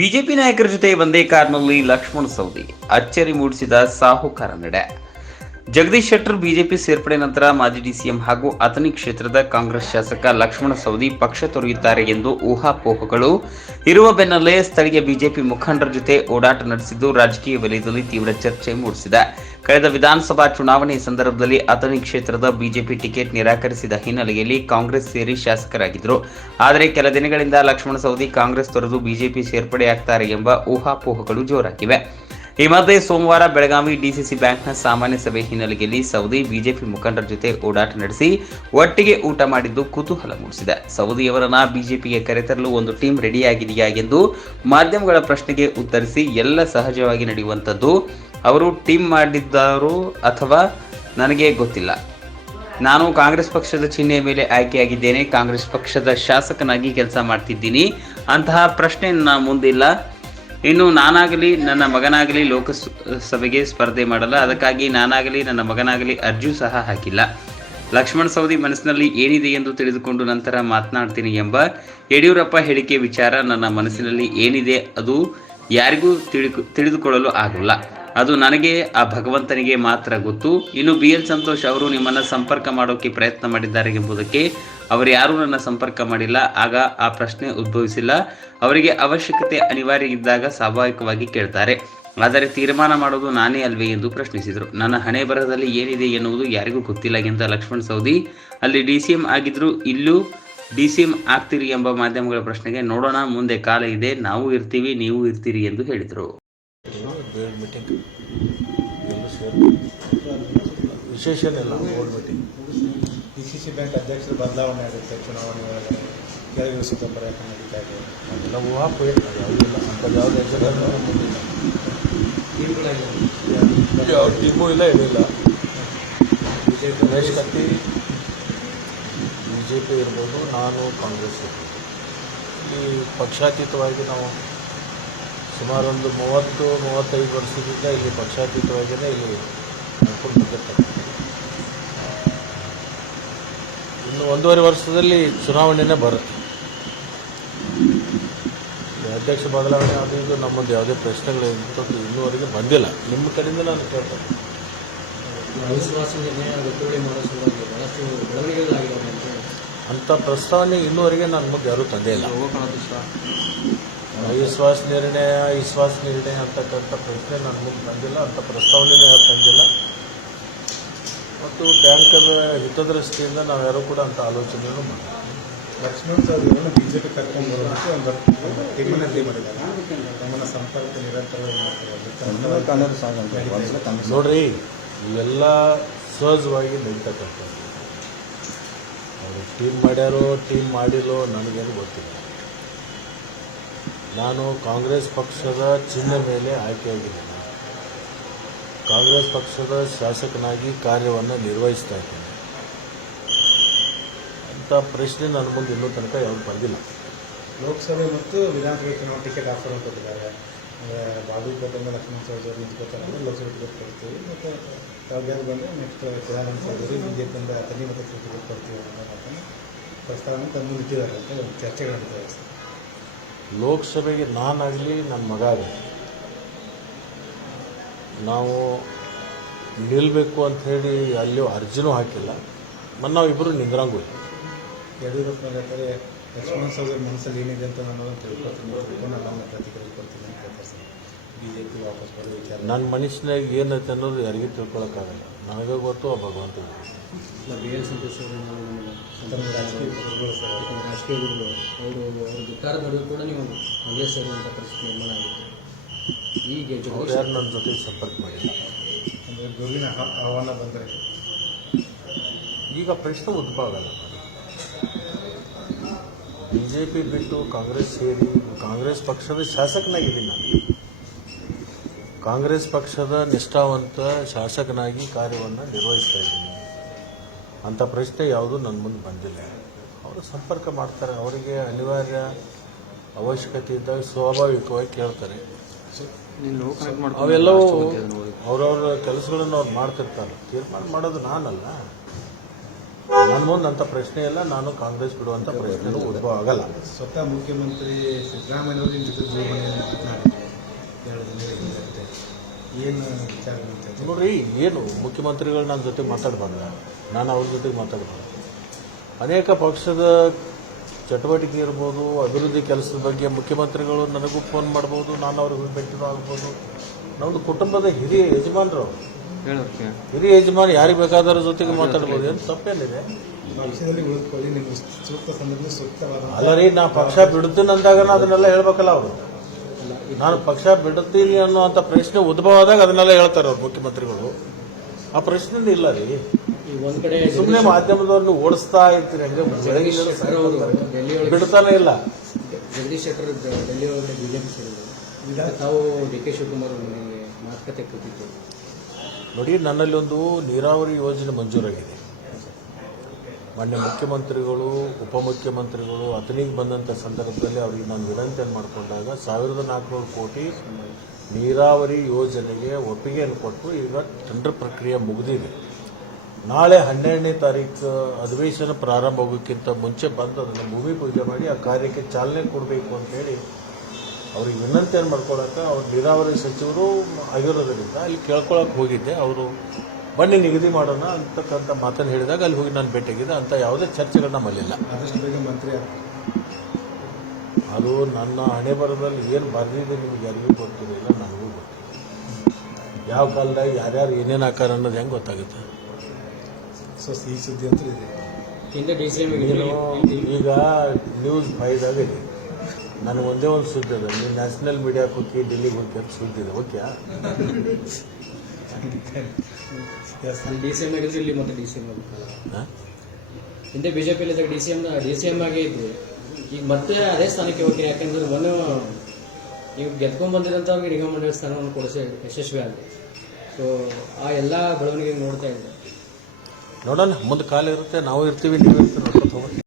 BJP ನಾಯಕರ ಜೊತೆ ಒಂದೇ ಕಾರ್ನಲ್ಲಿ ಲಕ್ಷ್ಮಣ ಸವದಿ ಅಚ್ಚರಿ ಮೂಡಿಸಿದ ಸಾಹುಕಾರ ನಡೆ. ಜಗದೀಶ್ ಶೆಟ್ಟರ್ ಬಿಜೆಪಿ ಸೇರ್ಪಡೆ ನಂತರ ಮಾಜಿ ಡಿಸಿಎಂ ಹಾಗೂ ಅಥಣಿ ಕ್ಷೇತ್ರದ ಕಾಂಗ್ರೆಸ್ ಶಾಸಕ ಲಕ್ಷ್ಮಣ ಸವದಿ ಪಕ್ಷ ತೊರೆಯುತ್ತಾರೆ ಎಂದು ಊಹಾಪೋಹಗಳು ಇರುವ ಬೆನ್ನಲ್ಲೇ ಸ್ಥಳೀಯ ಬಿಜೆಪಿ ಮುಖಂಡರ ಜೊತೆ ಓಡಾಟ ನಡೆಸಿದ್ದು ರಾಜಕೀಯ ವಲಯದಲ್ಲಿ ತೀವ್ರ ಚರ್ಚೆ ಮೂಡಿಸಿದೆ. ಕಳೆದ ವಿಧಾನಸಭಾ ಚುನಾವಣೆ ಸಂದರ್ಭದಲ್ಲಿ ಅಥಣಿ ಕ್ಷೇತ್ರದ ಬಿಜೆಪಿ ಟಿಕೆಟ್ ನಿರಾಕರಿಸಿದ ಹಿನ್ನೆಲೆಯಲ್ಲಿ ಕಾಂಗ್ರೆಸ್ ಸೇರಿ ಶಾಸಕರಾಗಿದ್ದರು. ಆದರೆ ಕೆಲ ದಿನಗಳಿಂದ ಲಕ್ಷ್ಮಣ ಸವದಿ ಕಾಂಗ್ರೆಸ್ ತೊರೆದು ಬಿಜೆಪಿ ಸೇರ್ಪಡೆಯಾಗ್ತಾರೆ ಎಂಬ ಊಹಾಪೋಹಗಳು ಜೋರಾಗಿವೆ. ಈ ಮಧ್ಯೆ ಸೋಮವಾರ ಬೆಳಗಾವಿ ಡಿಸಿಸಿ ಬ್ಯಾಂಕ್ನ ಸಾಮಾನ್ಯ ಸಭೆ ಹಿನ್ನೆಲೆಯಲ್ಲಿ ಸವದಿ ಬಿಜೆಪಿ ಮುಖಂಡರ ಜೊತೆ ಓಡಾಟ ನಡೆಸಿ ಒಟ್ಟಿಗೆ ಊಟ ಮಾಡಿದ್ದು ಕುತೂಹಲ ಮೂಡಿಸಿದೆ. ಸವದಿಯವರನ್ನ ಬಿಜೆಪಿಗೆ ಕರೆತರಲು ಒಂದು ಟೀಮ್ ರೆಡಿಯಾಗಿದೆಯಾ ಎಂದು ಮಾಧ್ಯಮಗಳ ಪ್ರಶ್ನೆಗೆ ಉತ್ತರಿಸಿ, ಎಲ್ಲ ಸಹಜವಾಗಿ ನಡೆಯುವಂಥದ್ದು. ಅವರು ಟೀಮ್ ಮಾಡಿದ್ದಾರೋ ಅಥವಾ ನನಗೆ ಗೊತ್ತಿಲ್ಲ. ನಾನು ಕಾಂಗ್ರೆಸ್ ಪಕ್ಷದ ಚಿಹ್ನೆಯ ಮೇಲೆ ಆಯ್ಕೆಯಾಗಿದ್ದೇನೆ. ಕಾಂಗ್ರೆಸ್ ಪಕ್ಷದ ಶಾಸಕನಾಗಿ ಕೆಲಸ ಮಾಡ್ತಿದ್ದೀನಿ. ಅಂತಹ ಪ್ರಶ್ನೆ ನನ್ನ ಮುಂದಿಲ್ಲ. ಇನ್ನು ನಾನಾಗಲಿ ನನ್ನ ಮಗನಾಗಲಿ ಲೋಕಸಭೆಗೆ ಸ್ಪರ್ಧೆ ಮಾಡಲ್ಲ. ಅದಕ್ಕಾಗಿ ನಾನಾಗಲಿ ನನ್ನ ಮಗನಾಗಲಿ ಅರ್ಜಿ ಸಹ ಹಾಕಿಲ್ಲ. ಲಕ್ಷ್ಮಣ ಸವದಿ ಮನಸ್ಸಿನಲ್ಲಿ ಏನಿದೆ ಎಂದು ತಿಳಿದುಕೊಂಡು ನಂತರ ಮಾತನಾಡ್ತೀನಿ ಎಂಬ ಯಡಿಯೂರಪ್ಪ ಹೇಳಿಕೆ ವಿಚಾರ ನನ್ನ ಮನಸ್ಸಿನಲ್ಲಿ ಏನಿದೆ ಅದು ಯಾರಿಗೂ ತಿಳಿದುಕೊಳ್ಳಲು ಆಗಲ್ಲ. ಅದು ನನಗೆ, ಆ ಭಗವಂತನಿಗೆ ಮಾತ್ರ ಗೊತ್ತು. ಇನ್ನು BL ಸಂತೋಷ್ ಅವರು ನಿಮ್ಮನ್ನು ಸಂಪರ್ಕ ಮಾಡೋಕ್ಕೆ ಪ್ರಯತ್ನ ಮಾಡಿದ್ದಾರೆ ಎಂಬುದಕ್ಕೆ ಅವರು ಯಾರೂ ನನ್ನ ಸಂಪರ್ಕ ಮಾಡಿಲ್ಲ. ಆಗ ಆ ಪ್ರಶ್ನೆ ಉದ್ಭವಿಸಿಲ್ಲ. ಅವರಿಗೆ ಅವಶ್ಯಕತೆ ಅನಿವಾರ್ಯ ಇದ್ದಾಗ ಸ್ವಾಭಾವಿಕವಾಗಿ ಕೇಳ್ತಾರೆ. ಆದರೆ ತೀರ್ಮಾನ ಮಾಡೋದು ನಾನೇ ಅಲ್ವೇ ಎಂದು ಪ್ರಶ್ನಿಸಿದರು. ನನ್ನ ಹಣೆ ಬರಹದಲ್ಲಿ ಏನಿದೆ ಎನ್ನುವುದು ಯಾರಿಗೂ ಗೊತ್ತಿಲ್ಲ ಎಂದ ಲಕ್ಷ್ಮಣ ಸವದಿ, ಅಲ್ಲಿ DCM ಆಗಿದ್ರು ಇಲ್ಲೂ DCM ಆಗ್ತೀರಿ ಎಂಬ ಮಾಧ್ಯಮಗಳ ಪ್ರಶ್ನೆಗೆ ನೋಡೋಣ, ಮುಂದೆ ಕಾಲ ಇದೆ, ನಾವು ಇರ್ತೀವಿ, ನೀವು ಇರ್ತೀರಿ ಎಂದು ಹೇಳಿದರು. ವಿಶೇಷನೆಲ್ಲ ಬೋರ್ಡ್ ಮೀಟಿಂಗ್ DCC ಬ್ಯಾಂಕ್ ಅಧ್ಯಕ್ಷರ ಬದಲಾವಣೆ ಆಗುತ್ತೆ. ಚುನಾವಣೆ ಒಳಗೆ ಕೆಳಗೆ ದಿವಸದ ಪ್ರಯತ್ನ ನಡೀತಾ ಇದೆ. ಎಲ್ಲ ಊಹಾಪೋಹ ಯಾವುದಿಲ್ಲ, ಅಂಥದ್ದು ಯಾವ್ದು ಎಜೆಂಡಾ ಯಾವ ಟೀಮೂ ಇಲ್ಲ, ಏನಿಲ್ಲ. ರಮೇಶ್ ಕತ್ತಿ BJP ಇರ್ಬೋದು, ನಾನು ಕಾಂಗ್ರೆಸ್ ಇರ್ಬೋದು. ಈ ಪಕ್ಷಾತೀತವಾಗಿ ನಾವು ಸುಮಾರು ಒಂದು 30-35 ವರ್ಷದಿಂದ ಇಲ್ಲಿ ಪಕ್ಷಾತೀತವಾಗಿಯೇ ಇಲ್ಲಿ ನಡ್ಕೊಂಡು ಬಂದಿರ್ತಾರೆ. ಇನ್ನು 1.5 ವರ್ಷದಲ್ಲಿ ಚುನಾವಣೆನೇ ಬರುತ್ತೆ. ಅಧ್ಯಕ್ಷ ಬದಲಾವಣೆ ಅದು ಇದು ನಮ್ಮದು ಯಾವುದೇ ಪ್ರಶ್ನೆಗಳು ಇನ್ನೂವರೆಗೆ ಬಂದಿಲ್ಲ. ನಿಮ್ಮ ಕಡೆಯಿಂದ ನಾನು ಕೇಳ್ತೇನೆ. ಅಂಥ ಪ್ರಸ್ತಾವನೆ ಇನ್ನೂವರೆಗೆ ನನ್ನ ಮುಂದೆ ಯಾರೂ ತಂದೇ ಇಲ್ಲ. ವಿಶ್ವಾಸ ನಿರ್ಣಯ ಅಂತಕ್ಕಂಥ ಪ್ರಶ್ನೆ ನನ್ನ ಮುಂದೆ ತಂದಿಲ್ಲ. ಅಂಥ ಪ್ರಸ್ತಾವನೆಯೂ ಯಾರು ತಂದಿಲ್ಲ. ಮತ್ತು ಬ್ಯಾಂಕದ ಹಿತದೃಷ್ಟಿಯಿಂದ ನಾವು ಯಾರೂ ಕೂಡ ಅಂಥ ಆಲೋಚನೆಯನ್ನು ಮಾಡಿಲ್ಲ. ಲಕ್ಷ್ಮಣ ಸವದಿಯವರನ್ನು BJP ಕರ್ಕೊಂಡು ಬರೋದಕ್ಕೆ ಒಂದು ತೀರ್ಮಾನ ಮಾಡಿದ್ದಾರೆ. ನಮ್ಮನ್ನು ಸಂಪರ್ಕ ನಿರಂತರವಾಗಿ ನೋಡ್ರಿ, ಇವೆಲ್ಲ ಸಹಜವಾಗಿ ನಡೀತಕ್ಕಂಥದ್ದು. ಅವರು ಟೀಮ್ ಮಾಡ್ಯಾರೋ ಟೀಮ್ ಮಾಡಿಲ್ಲೋ ನನಗೇನು ಗೊತ್ತಿಲ್ಲ. ನಾನು ಕಾಂಗ್ರೆಸ್ ಪಕ್ಷದ ಚಿಹ್ನೆ ಮೇಲೆ ಆಯ್ಕೆಯಾಗಿದ್ದೇನೆ. ಕಾಂಗ್ರೆಸ್ ಪಕ್ಷದ ಶಾಸಕನಾಗಿ ಕಾರ್ಯವನ್ನು ನಿರ್ವಹಿಸ್ತಾ ಇದ್ದೇನೆ. ಅಂಥ ಪ್ರಶ್ನೆ ನನ್ನ ಮುಂದೆ ಇನ್ನೂ ತನಕ ಯಾವುದು ಬಂದಿಲ್ಲ. ಲೋಕಸಭೆ ಮತ್ತು ವಿಧಾನಸಭೆ ಚುನಾವಣೆ ಟಿಕೆಟ್ ಆಫರ್ ಕೊಟ್ಟಿದ್ದಾರೆ. ಬಾಗಲಕೋಟೆಯಿಂದ ಲಕ್ಷ್ಮಣ ಸವದಿ ಅವರು ನಿಂತ್ಕೋತಾರೆ, ಲೋಕಸಭೆ ಟಿಕೆಟ್ ಕೊಡ್ತೀವಿ. ಮತ್ತು ಯಾವ್ದು ಬಂದರೆ ನೆಕ್ಸ್ಟ್ ಸದಾನಂದ ಸವದಿ BJPಯಿಂದ ಅಥಣಿ ಮತ್ತು ಟಿಕೆಟ್ ಕೊಡ್ತೀವಿ ಅನ್ನೋ ಮಾತನ್ನು ಪ್ರಸ್ತಾವನೆ ತಂದು ನಿಂತಿದ್ದಾರೆ ಅಂತ ಒಂದು ಚರ್ಚೆಗಳು ನಡೀತಾ ಇದೆ. ಲೋಕಸಭೆಗೆ ನಾನಾಗಲಿ ನನ್ನ ಮಗ ಆಗಲಿ ನಾವು ನಿಲ್ಲಬೇಕು ಅಂಥೇಳಿ ಅಲ್ಲಿ ಅರ್ಜಿನೂ ಹಾಕಿಲ್ಲ. ಮತ್ತು ನಾವು ಇಬ್ಬರು ನಿಂದ್ರಂಗೂ ಇಲ್ಲ. ಯಡಿಯೂರಪ್ಪ ಹೇಳ್ತಾರೆ, ಲಕ್ಷ್ಮಣ ಸವದಿ ಮನಸ್ಸಲ್ಲಿ ಏನಿದೆ ಅಂತ ನಾನು ತಿಳ್ಕೊಳ್ತೀನಿ, ನನ್ನ ಪ್ರತಿಕ್ರಿಯೆ ಕೊಡ್ತೀನಿ ಅಂತ ಹೇಳ್ತಾರೆ ಸರ್. BJP ವಾಪಸ್ ಬರೋ ವಿಚಾರ ನನ್ನ ಮನಸ್ಸಿನಾಗ ಏನೈತೆ ಅನ್ನೋದು ಯಾರಿಗೂ ತಿಳ್ಕೊಳಕ್ಕಾಗಲ್ಲ. ನನಗೆ ಗೊತ್ತು, ಆ ಭಗವಂತ BL ಸಂತೋಷ್ ರಾಜಕೀಯ ಗುರುಗಳು ಅವರು ಧಿಕ್ಕಾರ ಬರೆದು ಕೂಡ ನೀವು ಕಾಂಗ್ರೆಸ್ ಸೇರುವಂಥ ಪರಿಸ್ಥಿತಿ ನಿರ್ಮಾಣ ಆಗಿತ್ತು. ಈಗ ಯಾರು ನನ್ನ ಜೊತೆ ಸಂಪರ್ಕ ಮಾಡಿಲ್ಲ. ಅಂದರೆ ಗುರುವಿನ ಆಹ್ವಾನ ಬಂದರೆ ಈಗ ಪ್ರಶ್ನೆ ಉದ್ಭವ ಆಗಲ್ಲ. BJP ಬಿಟ್ಟು ಕಾಂಗ್ರೆಸ್ ಸೇರಿ ಕಾಂಗ್ರೆಸ್ ಪಕ್ಷದ ಶಾಸಕನಾಗಿದ್ದೀನಿ. ನಾನು ಕಾಂಗ್ರೆಸ್ ಪಕ್ಷದ ನಿಷ್ಠಾವಂತ ಶಾಸಕನಾಗಿ ಕಾರ್ಯವನ್ನು ನಿರ್ವಹಿಸ್ತಾ ಇದ್ದೀನಿ. ಅಂಥ ಪ್ರಶ್ನೆ ಯಾವುದೂ ನನ್ನ ಮುಂದೆ ಬಂದಿಲ್ಲ. ಅವರು ಸಂಪರ್ಕ ಮಾಡ್ತಾರೆ. ಅವರಿಗೆ ಅನಿವಾರ್ಯ ಅವಶ್ಯಕತೆ ಇದ್ದಾಗ ಸ್ವಾಭಾವಿಕವಾಗಿ ಕೇಳ್ತಾರೆ. ಅವೆಲ್ಲವೂ ಅವ್ರವ್ರ ಕೆಲಸಗಳನ್ನು ಅವ್ರು ಮಾಡ್ತಿರ್ತಾರೆ. ತೀರ್ಮಾನ ಮಾಡೋದು ನಾನಲ್ಲ. ನನ್ನ ಮುಂದೆ ಅಂಥ ಪ್ರಶ್ನೆ ಇಲ್ಲ. ನಾನು ಕಾಂಗ್ರೆಸ್ ಬಿಡುವಂಥ ಪ್ರಶ್ನೆನೂ ಉದ್ಭವ ಆಗಲ್ಲ. ಸ್ವತಃ ಮುಖ್ಯಮಂತ್ರಿ ಸಿದ್ದರಾಮಯ್ಯವರು ಒಟ್ಟಿನ ವಿಚಾರ ಚರ್ಚೆ ನೋಡ್ರಿ, ಏನು ಮುಖ್ಯಮಂತ್ರಿಗಳು ನನ್ನ ಜೊತೆ ಮಾತಾಡಬಾರ್ದ, ನಾನು ಅವ್ರ ಜೊತೆಗೆ ಮಾತಾಡಬಾರ್ದು. ಅನೇಕ ಪಕ್ಷದ ಚಟುವಟಿಕೆ ಇರ್ಬೋದು, ಅಭಿವೃದ್ಧಿ ಕೆಲಸದ ಬಗ್ಗೆ ಮುಖ್ಯಮಂತ್ರಿಗಳು ನನಗೂ ಫೋನ್ ಮಾಡ್ಬೋದು, ನಾನು ಅವ್ರಿಗೆ ಭೇಟಿನೂ ಆಗ್ಬೋದು. ನಮ್ಮದು ಕುಟುಂಬದ ಹಿರಿಯ ಯಜಮಾನರು, ಹಿರಿಯ ಯಜಮಾನ ಯಾರಿಗೆ ಬೇಕಾದವ್ರ ಜೊತೆಗೆ ಮಾತಾಡ್ಬೋದು, ಏನು ತಪ್ಪೇನಿದೆ? ಪಕ್ಷದಲ್ಲಿ ಉಳಿದುಕೊಳ್ಳಿ, ನಿಮ್ಗೆ ಸೂಕ್ತ ಸಂದರ್ಭದಲ್ಲಿ ಸೂಕ್ತವಾದ ಅಲ್ಲ ರೀ, ನಾ ಪಕ್ಷ ಬಿಡುತ್ತೀನಿ ಅಂದಾಗ ಅದನ್ನೆಲ್ಲ ಹೇಳ್ಬೇಕಲ್ಲ ಅವರು. ನಾನು ಪಕ್ಷ ಬಿಡುತ್ತೀನಿ ಅನ್ನುವಂಥ ಪ್ರಶ್ನೆ ಉದ್ಭವ ಆದಾಗ ಅದನ್ನೆಲ್ಲ ಹೇಳ್ತಾರೆ ಅವ್ರು ಮುಖ್ಯಮಂತ್ರಿಗಳು. ಆ ಪ್ರಶ್ನೆ ಇಲ್ಲ ರೀ. ಒಂದ್ ಕಡೆ ಸುಮ್ಮನೆ ಮಾಧ್ಯಮದವ್ರನ್ನ ಓಡಿಸ್ತಾ ಇರ್ತೀರಿ, ಹಂಗೆ ಬಿಡ್ತಾನೆ ಇಲ್ಲ. ಜಗದೀಶ್ ಶೆಟ್ಟರ್ ಡೆಲ್ಲಿ ಒಳಗಡೆ ಬಿಜೆಪಿ ಸೇರಿದ್ರು, ತಾವು ಡಿ ಕೆ ಶಿವಕುಮಾರ್ ಅವರಿಗೆ ಮಾತುಕತೆ ಕೂತಿತ್ತು. ನೋಡಿ, ನನ್ನಲ್ಲಿ ಒಂದು ನೀರಾವರಿ ಯೋಜನೆ ಮಂಜೂರಾಗಿದೆ. ಮಾನ್ಯ ಮುಖ್ಯಮಂತ್ರಿಗಳು, ಉಪಮುಖ್ಯಮಂತ್ರಿಗಳು ಅಥಣಿಗೆ ಬಂದಂಥ ಸಂದರ್ಭದಲ್ಲಿ ಅವರಿಗೆ ನಾನು ವಿನಂತಿಯನ್ನು ಮಾಡಿಕೊಂಡಾಗ 1400 ಕೋಟಿ ನೀರಾವರಿ ಯೋಜನೆಗೆ ಒಪ್ಪಿಗೆಯನ್ನು ಕೊಟ್ಟು ಈಗ ಟೆಂಡರ್ ಪ್ರಕ್ರಿಯೆ ಮುಗಿದಿದೆ. ನಾಳೆ 12ನೇ ತಾರೀಕು ಅಧಿವೇಶನ ಪ್ರಾರಂಭ ಆಗೋಕ್ಕಿಂತ ಮುಂಚೆ ಬಂದು ಅದನ್ನು ಭೂಮಿ ಪೂಜೆ ಮಾಡಿ ಆ ಕಾರ್ಯಕ್ಕೆ ಚಾಲನೆ ಕೊಡಬೇಕು ಅಂತೇಳಿ ಅವ್ರಿಗೆ ವಿನಂತಿಯನ್ನು ಮಾಡ್ಕೊಳ್ಳೋಕೆ ಅವ್ರು ನೀರಾವರಿ ಸಚಿವರು ಆಗಿರೋದರಿಂದ ಅಲ್ಲಿ ಕೇಳ್ಕೊಳಕ್ಕೆ ಹೋಗಿದ್ದೆ. ಅವರು ಬನ್ನಿ ನಿಗದಿ ಮಾಡೋಣ ಅಂತಕ್ಕಂಥ ಮಾತನ್ನು ಹೇಳಿದಾಗ ಅಲ್ಲಿ ಹೋಗಿ ನಾನು ಭೇಟಿಯಾಗಿದ್ದೆ. ಅಂತ ಯಾವುದೇ ಚರ್ಚೆಗಳು ನಮ್ಮಲ್ಲಿಲ್ಲ. ಆದಷ್ಟು ಬೇಗ ಮಂತ್ರಿ ಅದು ನನ್ನ ಹಣೆ ಬರದಲ್ಲಿ ಏನು ಬರೆದಿದೆ ನಿಮ್ಗೆ ಯಾರಿಗೂ ಗೊತ್ತಿರಲಿಲ್ಲ, ನನಗೂ ಗೊತ್ತಿಲ್ಲ. ಯಾವ ಕಾಲದಾಗ ಯಾರ್ಯಾರು ಏನೇನು ಆಕಾರ ಅನ್ನೋದು ಹೆಂಗೆ ಗೊತ್ತಾಗುತ್ತೆ? ಸೊ ಸಿಹಿ ಸುದ್ದಿ ಅಂತೂ ಇದೆ. ಹಿಂದೆ DCM ನೀನು ಈಗ ನ್ಯೂಸ್ 5ದಾಗ ಇದೆ, ನನಗೆ ಒಂದೇ ಒಂದು ಸುದ್ದಿ ಅದ. ನೀವು ನ್ಯಾಷನಲ್ ಮೀಡಿಯಾಕ್ಕೆ ಹೋಗಿ ಡೆಲ್ಲಿಗೆ ಹೋಗಿ ಅಂತ ಸುದ್ದಿ ಇದೆ. ಓಕೆ, DCM ಆಗಿದ್ರು ಇಲ್ಲಿ ಮತ್ತೆ DCM ಹಿಂದೆ ಬಿಜೆಪಿಯಲ್ಲಿ DCM ಆಗೇ ಇದ್ರು. ಈಗ ಮತ್ತೆ ಅದೇ ಸ್ಥಾನಕ್ಕೆ ಹೋಗ್ತೀನಿ, ಯಾಕಂದ್ರೆ ಮೊನ್ನೆ ಈಗ ಗೆದ್ಕೊಂಡ್ ಬಂದಿರೋಂಥವ್ರಿಗೆ ನಿಗಮ ಮಂಡಳಿ ಸ್ಥಾನವನ್ನು ಕೊಡಿಸಿ ಯಶಸ್ವಿ ಆಗಿದೆ. ಸೊ ಆ ಎಲ್ಲ ಬೆಳವಣಿಗೆ ನೋಡ್ತಾ ಇದ್ದಾರೆ. ನೋಡೋಣ, ಮುಂದೆ ಕಾಲ ಇರುತ್ತೆ, ನಾವು ಇರ್ತೀವಿ, ನೀವು ಇರ್ತೀವಿ, ನೋಡ್ಕೊಂಡು ಹೋಗೋಣ.